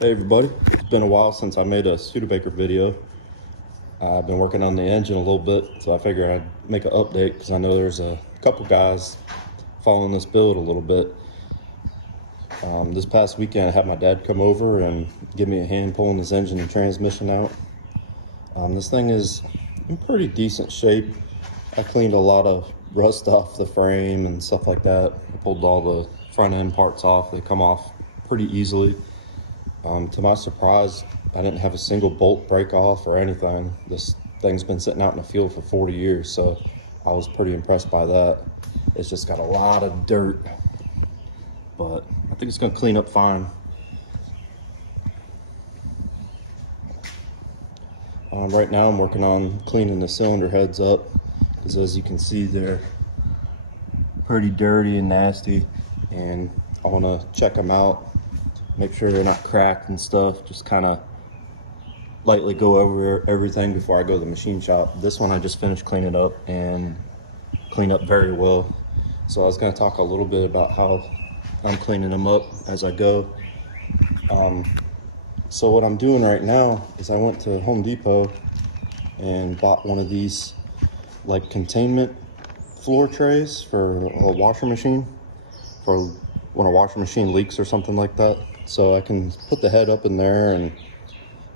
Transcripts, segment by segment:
Hey everybody, it's been a while since I made a Studebaker video. I've been working on the engine a little bit, so I figured I'd make an update because I know there's a couple guys following this build a little bit. This past weekend I had my dad come over and give me a hand pulling this engine and transmission out. This thing is in pretty decent shape. I cleaned a lot of rust off the frame and stuff like that. I pulled all the front end parts off. They come off pretty easily. To my surprise, I didn't have a single bolt break off or anything. This thing's been sitting out in the field for 40 years, so I was pretty impressed by that. It's just got a lot of dirt, but I think it's gonna clean up fine. Right now I'm working on cleaning the cylinder heads up, because as you can see they're pretty dirty and nasty, and I wanna check them out, make sure they're not cracked and stuff, just kind of lightly go over everything before I go to the machine shop. This one I just finished cleaning up and cleaned up very well. So I was going to talk a little bit about how I'm cleaning them up as I go. So what I'm doing right now is I went to Home Depot and bought one of these like containment floor trays for a washer machine, for when a washer machine leaks or something like that. So I can put the head up in there and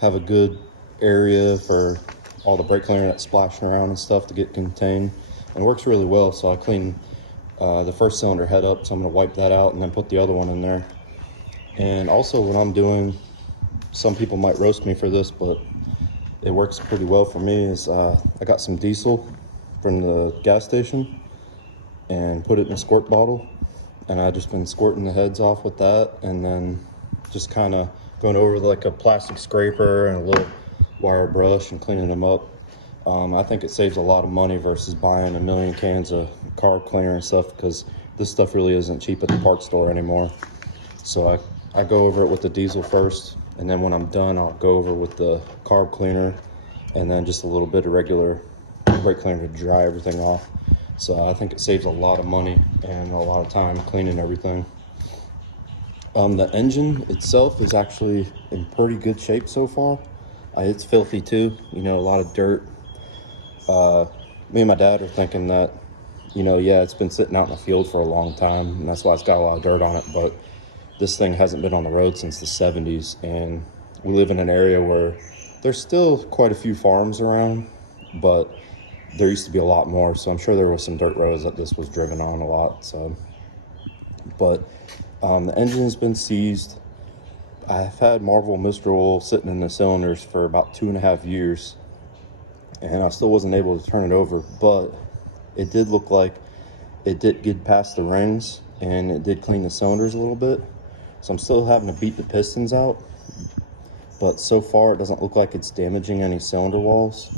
have a good area for all the brake cleaner that's splashing around and stuff to get contained, and it works really well. So I clean the first cylinder head up, so I'm going to wipe that out and then put the other one in there. And also what I'm doing, some people might roast me for this, but it works pretty well for me, is I got some diesel from the gas station and put it in a squirt bottle, and I just been squirting the heads off with that, and then just kind of going over like a plastic scraper and a little wire brush and cleaning them up. I think it saves a lot of money versus buying a million cans of carb cleaner and stuff, because this stuff really isn't cheap at the parts store anymore. So I go over it with the diesel first, and then when I'm done I'll go over with the carb cleaner and then just a little bit of regular brake cleaner to dry everything off. So I think it saves a lot of money and a lot of time cleaning everything. The engine itself is actually in pretty good shape so far. It's filthy too, you know, a lot of dirt. Me and my dad are thinking that, you know, yeah, it's been sitting out in the field for a long time, and that's why it's got a lot of dirt on it, but this thing hasn't been on the road since the 70s, and we live in an area where there's still quite a few farms around, but there used to be a lot more, so I'm sure there was some dirt roads that this was driven on a lot. So, but the engine has been seized. I've had Marvel Mist Oil sitting in the cylinders for about 2.5 years, and I still wasn't able to turn it over, but it did look like it did get past the rings, and it did clean the cylinders a little bit. So I'm still having to beat the pistons out, but so far it doesn't look like it's damaging any cylinder walls.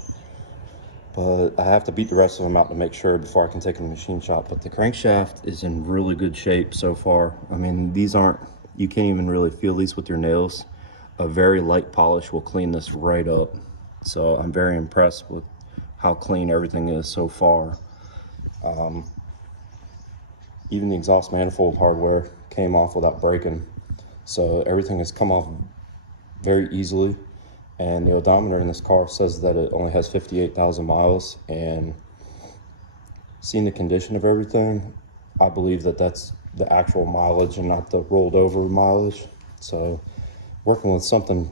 But I have to beat the rest of them out to make sure before I can take them to the machine shop. But the crankshaft is in really good shape so far. I mean, these aren't, you can't even really feel these with your nails. A very light polish will clean this right up. So I'm very impressed with how clean everything is so far. Even the exhaust manifold hardware came off without breaking. So everything has come off very easily. And the odometer in this car says that it only has 58,000 miles. And seeing the condition of everything, I believe that that's the actual mileage and not the rolled over mileage. So working with something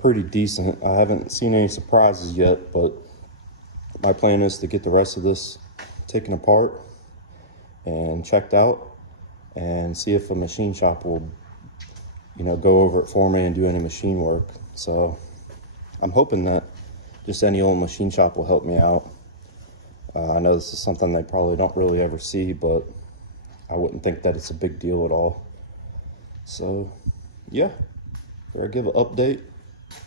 pretty decent. I haven't seen any surprises yet, but my plan is to get the rest of this taken apart and checked out and see if a machine shop will, you know, go over it for me and do any machine work. So I'm hoping that just any old machine shop will help me out. I know this is something they probably don't really ever see, but I wouldn't think that it's a big deal at all. So yeah, there I give an update.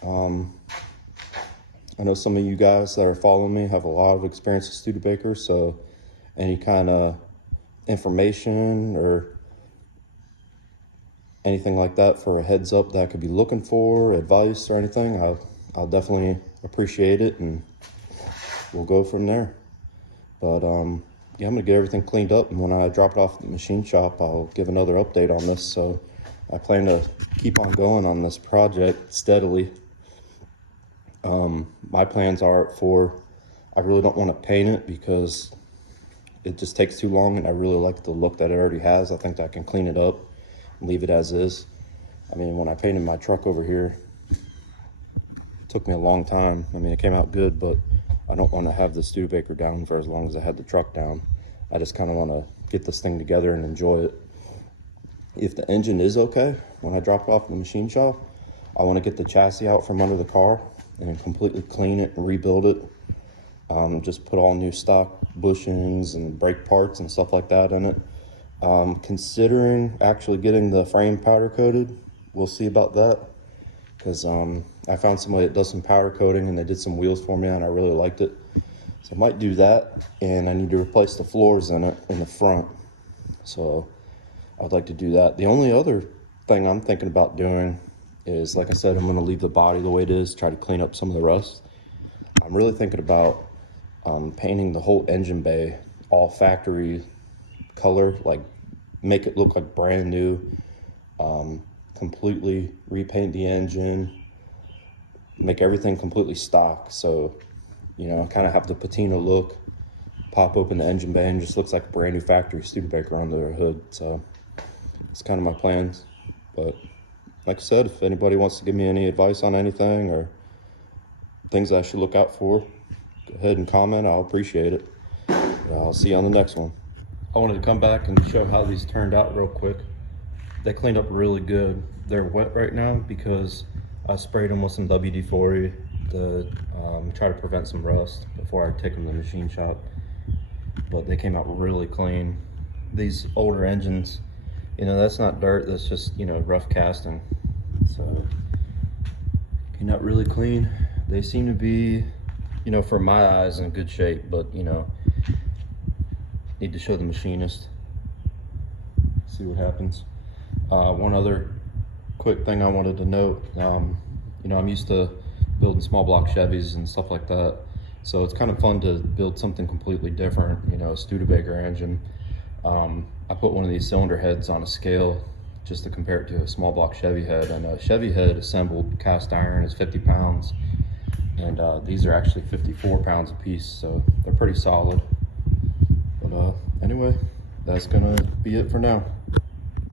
I know some of you guys that are following me have a lot of experience with Studebaker, so any kind of information or anything like that for a heads up that I could be looking for, advice or anything, I'll definitely appreciate it, and we'll go from there. But yeah, I'm gonna get everything cleaned up, and when I drop it off at the machine shop, I'll give another update on this. So I plan to keep on going on this project steadily. My plans are I really don't want to paint it because it just takes too long, and I really like the look that it already has. I think that I can clean it up and leave it as is. I mean, when I painted my truck over here, it took me a long time. I mean, it came out good, but I don't want to have the Studebaker down for as long as I had the truck down. I just kind of want to get this thing together and enjoy it. If the engine is okay, when I drop it off in the machine shop, I want to get the chassis out from under the car and completely clean it and rebuild it. Just put all new stock bushings and brake parts and stuff like that in it. Considering actually getting the frame powder coated. We'll see about that, because I found somebody that does some powder coating and they did some wheels for me and I really liked it. So I might do that, and I need to replace the floors in it in the front. So I'd like to do that. The only other thing I'm thinking about doing is, like I said, I'm going to leave the body the way it is, try to clean up some of the rust. I'm really thinking about painting the whole engine bay all factory color, like make it look like brand new, completely repaint the engine, make everything completely stock. So, you know, kind of have the patina look, pop open the engine bay and just looks like a brand new factory Studebaker under the hood. So it's kind of my plans. But like I said, if anybody wants to give me any advice on anything or things I should look out for, go ahead and comment. I'll appreciate it. I'll see you on the next one. I wanted to come back and show how these turned out real quick. They cleaned up really good. They're wet right now because I sprayed them with some WD-40 to try to prevent some rust before I take them to the machine shop. But they came out really clean. These older engines, you know, that's not dirt, that's just, you know, rough casting. So came out really clean. They seem to be, you know, for my eyes, in good shape, but, you know, need to show the machinist, see what happens. One other quick thing I wanted to note, you know, I'm used to building small block Chevys and stuff like that, so it's kind of fun to build something completely different, you know, a Studebaker engine. I put one of these cylinder heads on a scale just to compare it to a small block Chevy head, and a Chevy head assembled cast iron is 50 pounds, and these are actually 54 pounds a piece, so they're pretty solid. But anyway, that's gonna be it for now.